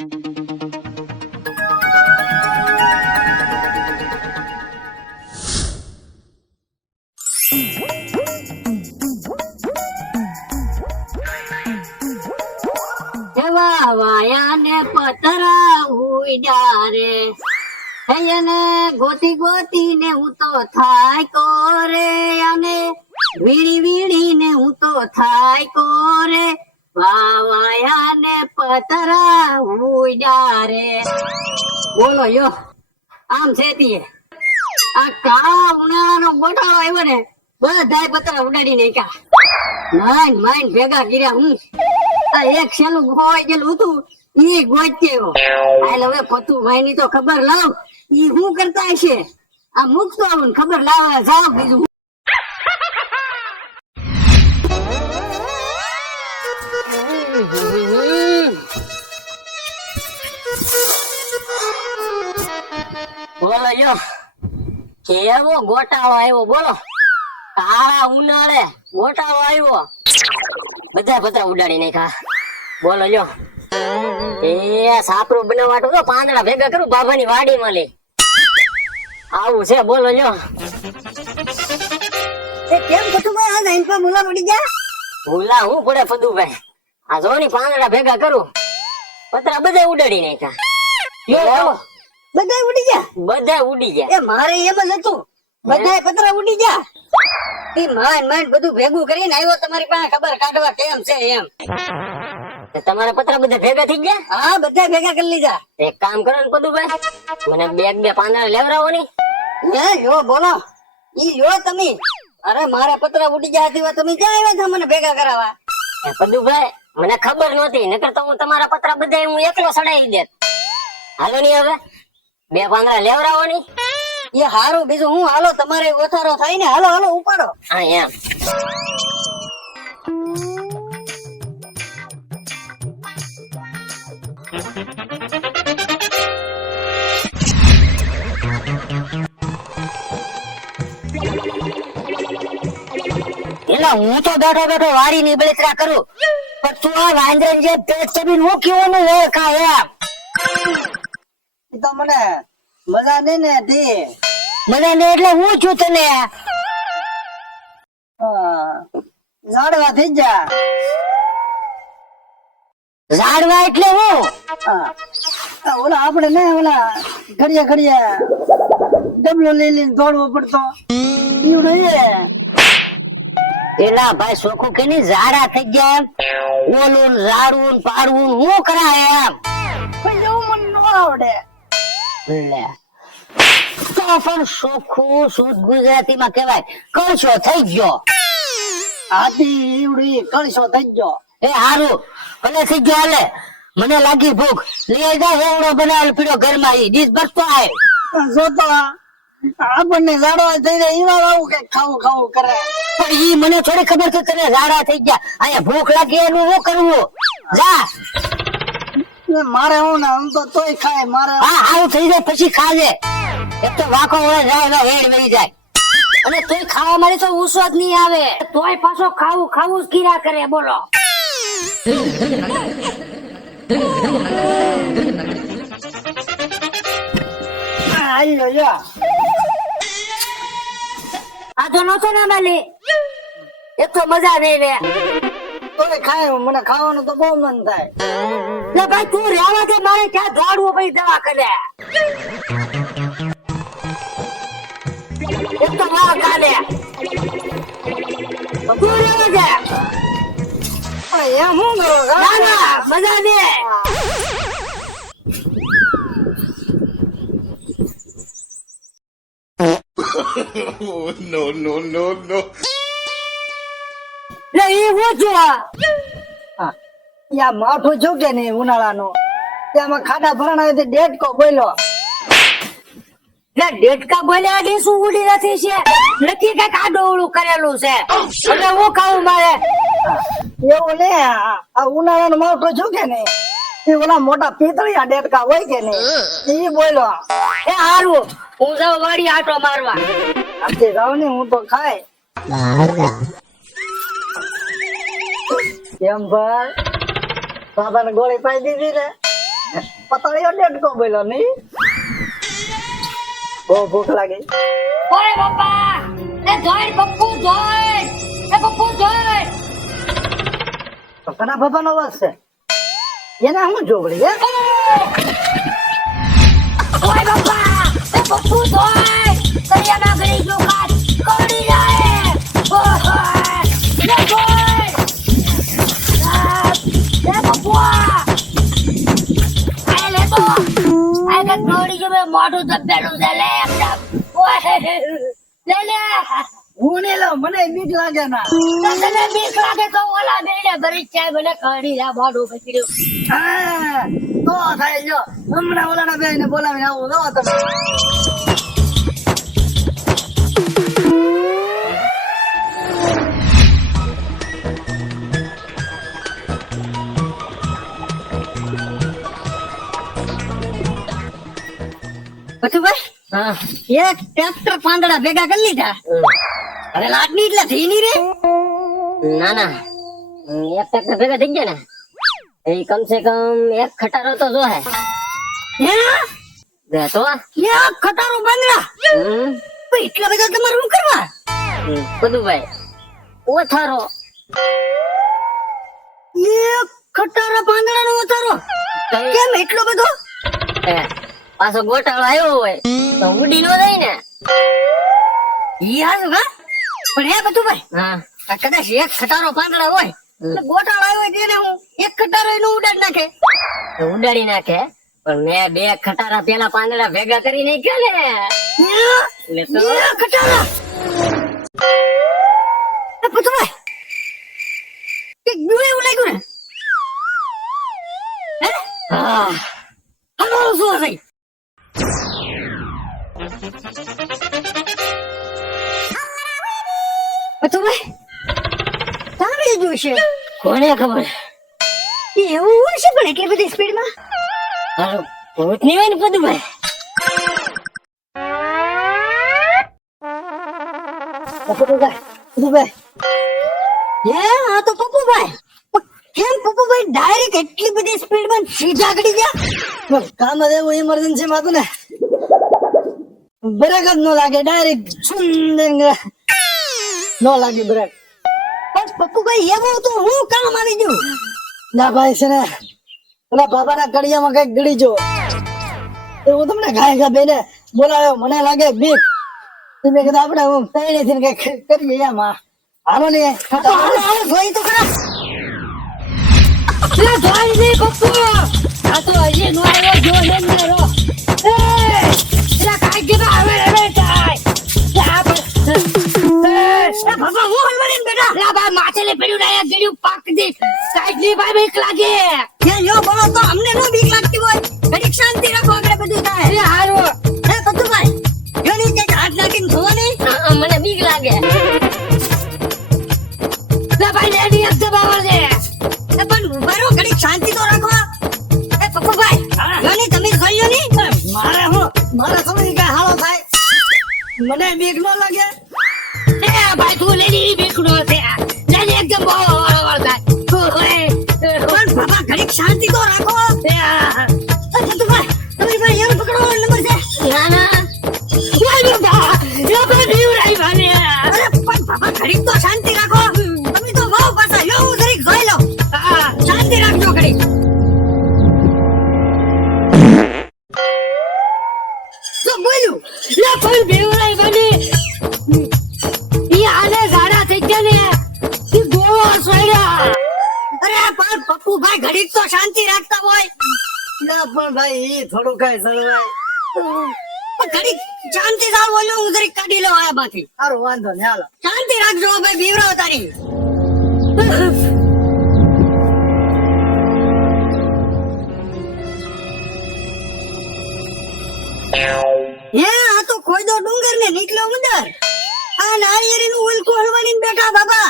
એવા વાયા ને પતરા ઉડ્યા રે એને ગોતી ગોતી ને હું તો થાય કોરે, અને વીણી વીણી ને હું તો થાય કોરે. વાયા ને પતરા ઉડ્યા રે બોલો, યો. આમ છે તીએ આ કાળા ઉનાળાનો ગોટાળો આવ્યો ને, બધાય પતરા ઉડાડી નાખ્યા. માઇન માઈન ભેગા કર્યા હું. આ એક શેલું ગોવાઈ ગયેલું હતું, ઈ ગોચ્યો હાલ હવે પતુ ભાઈ ની તો ખબર લાવ, ઈ શું કરતા હશે? આ મૂકતો આવું ખબર લાવવા જાવ બીજું. બોલો જો કેવો ગોટાળો આવ્યો બોલો. કાળા ઉનાળે ગોટાળો આવ્યો. બધા પતરા ઉડાડી નાખ્યા. બોલો લ્યો. એ સાપરું બનાવવા તો પાંદડા ભેગા કરું બાબાની વાડી મળી. આવું છે બોલો લ્યો. એ કેમ પર મુલા પડી ગયા? ભૂલા હું પડે પદુભાઈ આ જો ની પાંદડા ભેગા કરું. પતરા બધા ઉડાડી નાખ્યા. બધા ઉડી ગયા? બધા ઉડી ગયા. એ મારે એમ જ હતું. બધા પતરા ઉડી ગયા. ઈ માન માન બધું ભેગું કરીને આવ્યો. તમારી પાસે ખબર કાઢવા કેમ છે એમ. તમારા પતરા બધા ભેગા થઈ ગયા? હા બધા ભેગા કરી લીધા. એક કામ કરો ને પદુભાઈ. મને બે બે પાંદડા લેવડાવો ની હે યો બોલો. ઈ યો તમે. અરે મારા પતરા ઉડી ગયા હતી તમે ક્યાં આવ્યા છો મને ભેગા કરાવવા? પદુભાઈ મને ખબર નહોતી. નકર તો હું તમારા પતરા બધા હું એકલો સડાઈ દેત. હાલો ની હવે. બે પાંદડા લેવડાવો ની. એ હારું બીજું હું? હાલો તમારે ઓથારો થાય ને. હાલો હાલો ઉપાડો. હા એમ. એટલે હું તો બેઠો બેઠો વારી ની બળતરા કરું. પણ તું આ વાંદરન જે પેટ ચબીને એમ. તો મને મજા નહીં ને હતી મને ને એટલે હું છું તને? ઝાડવા થઈ જા. ઝાડવા એટલે હું? ઓલા આપણે ને ઓલા ઘડિયા ઘડિયા ડબલો લઈ લઈને દોડવો પડતો. એવું એ. એલા ભાઈ સોખું કે ની ઝાડા થઈ ગયા એમ. ઓલું ઝાડવું પાડવું હું કરાય એમ. એવું મને ન આવડે. લે. તો પણ સોખું શુદ્ધ ગુજરાતીમાં કહેવાય કળશો થઈ ગયો. આદી ઈવડી કળશો થઈ ગયો. એ હારું ભલે થઈ ગયો હાલે. મને લાગી ભૂખ. લઈ જા હેવડો બનાવેલ પીડો ઘરમાં ઈ. ડીશ ભરતો આય. જો તો આપણને ઝાડવા થઈ જાય એમાં આવું કે ખાવું ખાવું કરે. પણ ઈ મને થોડી ખબર છે તને ઝાડા થઈ ગયા. અહીંયા ભૂખ લાગી એનું શું કરવું? જા. મારે હું ને હું તો તોય ખાય મારે હા આવું થઈ જાય પછી ખાજે. એક તો વાંકો વળે જાય ને હેડ વળી જાય. અને તોય ખાવા મારી તો ઉસો જ નહીં આવે. તોય પાછો ખાવું ખાવું જ કીરા કરે બોલો. આયો યો તો નતો ને માલી એ તો મજા નહીં રે. તોય ખાય મને ખાવાનું તો બહુ મન થાય. લે ભાઈ તું રહેવા દે મારે ક્યાં દોડવું ભાઈ દવા કરે? એક તો મારા કાઢે તું રહેવા દે. એમ હું ના ના મજા નહીં. No, no, no, no. લે એ હું છું આ? યા માઠો છો કે નહીં ઉનાળાનો? ત્યાંમાં ખાડા ભરાણા હોય ડેટકો બોલો ડેટકા બોલ્યા એટલે શું ઉડી નથી છે? નક્કી કંઈક આડો ઓળું કરેલું છે. એટલે હું ખાવું મારે? એવું ને આ ઉનાળાનો માઠું છો કે નહીં? એ ઓલા મોટા પિતળિયા ડેટકા હોય કે નહીં ઈ બોલો એ હારું હું જાઉં વાડી આટો મારવા. આજે જાવ ને હું તો ખાય. કેમ ભાઈ? બાબાને ગોળી પાઈ દીધી ને? પતળીઓ ડેટકો બોલ્યો નહીં બહુ ભૂખ લાગી. ઓય બાપા એ જોઈ પપ્પુ જોઈ એ પપ્પુ જોઈ. પપ્પાના કના અવાજ છે? એને હું જોગડી હે ઓય બાપા એ પપ્પુ જોઈ કરિયા ના ગળી જો કાચ કોડી જાય ઓય એ જોઈ આ, પપ્પુ આ લે તો આ કે કોડી જો મે મોઢું દબેલું છે લે ઓય લે લે હું ને લો મને બીક લાગે ના તને બીક લાગે તો ઓલા બેને ભરી ચાય મને કાઢી લા મોઢું પકડ્યું હા, તો થાય એક ટ્રેક્ટર પાંદડા ભેગા કરી લીધા અરે લાટની એટલે થઈ રે ના ના એક ટ્રેક્ટર ભેગા થઈ ગયા ને એ કમ સે કમ એક ખટારો તો જો હે હે? બે તો? એક ખટારો પાંદડા એટલા બધા તમારે શું કરવા? બધું ભાઈ. ઓથારો. એક ખટારા પાંદડા નો ઓથારો કેમ એટલો બધો? પાછો ગોટાળો આવ્યો હોય તો ઉડી નો જાય ને. ઈ હાલ હા? પણ એ બધું ભાઈ હા. કદાચ એક ખટારો પાંદડા હોય ગોટાળો આવ્યો છે ને હું એક ખટારો એનું ઉડાડી નાખે. ઉડાડી નાખે પણ મેં બે ખટારા પેલા પાંદડા ભેગા કરી નાખ્યા ને. એટલે તો ખટારા? એ બધું ભાઈ. એવું લાગ્યું ને? હા? હાલો શું થઈ બધું ભાઈ છે? કોને ખબર? એવું હોય છે પણ એટલી બધી સ્પીડમાં? હાલો ભૂત નહીં હોય ને પદુભાઈ? ભાઈ પપ્પુભાઈ. પપ્પુભાઈ તો પપ્પુભાઈ. કેમ પપ્પુભાઈ ડાયરેક્ટ એટલી બધી સ્પીડમાં સીધા ગડી ગયા? કામ જ એવું ઇમરજન્સી માં હતું ને. બ્રેક જ ન લાગે ડાયરેક્ટ સુંદર ન લાગે બ્રેક. પપ્પુભાઈ, એવું તો હું કામ આવી ગયું? ના ભાઈ, છે ને, પેલા બાબાના કડિયામાં કંઈક ગળી જો હું તમને ગાય ગા બેને બોલાવ્યો. મને લાગે બીક તમે કીધું, આપણે હું તૈયારી થઈને કંઈક કરીએ એમ આ હાલો ને. જોઈ તો ખરા. જોઈ પપ્પુ. આ તો હજી નો આવ્યો, જો ને મારો કાઈ કે આવે હવે કાઈ પર એ બાબા હું હલવાડીને બેટા લા બા પડ્યું ના ગળ્યું પાક દે. સાઈડલી ભાઈ બીક લાગે. કે યો બોલો તો અમને નો બીક લાગતી હોય? ઘડી શાંતિ રાખો આગળ બધું થાય. અરે હારો. હે પપ્પુભાઈ જો ની કંઈક હાથ નાખીને જોવો નહીં મને બીક લાગે. લા ભાઈ લે ની એક દે. એ પણ ઉભારો ઘડી શાંતિ તો રાખો. એ પપ્પુભાઈ ભાઈ ની તમે નહીં ની. મારે હું મારે સમજી કઈ હાલો થાય. મને બીક ન લાગે. એ ભાઈ તું લેડી બીક નો છે લે ની એકદમ બહુ વળવળ થાય. પણ બાબા ઘડીક શાંતિ તો રાખો. તમારી પાસે એમ પકડો નંબર છે. ના ના પપ્પુભાઈ ઘડીક તો શાંતિ રાખતા હોય. ના પણ ભાઈ ઈ થોડું કઈ સળવાય ઘડીક શાંતિ થાવ બોલ્યો હું ઘડીક કાઢી લઉં આ બાકી સારું વાંધો ને હાલો. શાંતિ રાખજો ભાઈ બીવરાવ તારી. હે આ તો ખોયદો ડુંગર ને નીકળ્યો અંદર આ નાળિયેરી નું ઉલકું હલવાડીને બેઠા બાબા.